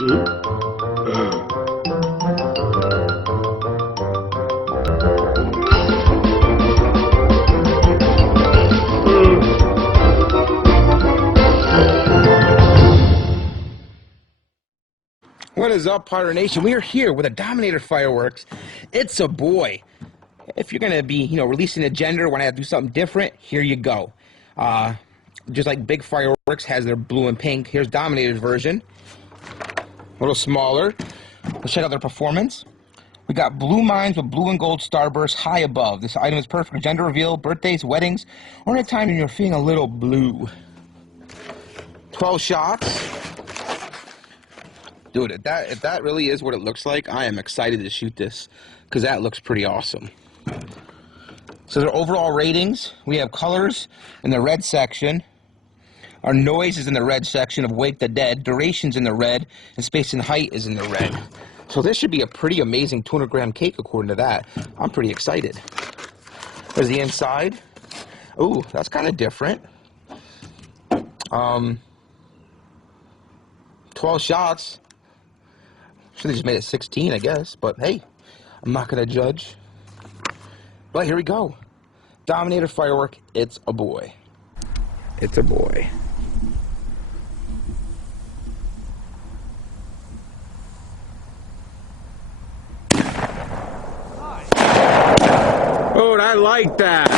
What is up, Pirate Nation? We are here with a Dominator fireworks. It's a boy. If you're gonna be, releasing a gender, want to do something different, here you go. Just like big fireworks has their blue and pink, here's Dominator's version. A little smaller. Let's check out their performance. We got blue mines with blue and gold starburst high above. This item is perfect for gender reveal, birthdays, weddings, or any time when you're feeling a little blue. 12 shots. Dude, if that really is what it looks like, I am excited to shoot this, because that looks pretty awesome. So their overall ratings, we have colors in the red section. Our noise is in the red section of Wake the Dead. Duration's in the red, and space and height is in the red. So this should be a pretty amazing 200-gram cake according to that. I'm pretty excited. There's the inside. Ooh, that's kind of different. 12 shots. Should have just made it 16, I guess. But hey, I'm not going to judge. But here we go. Dominator firework, it's a boy. It's a boy. Oh, I like that.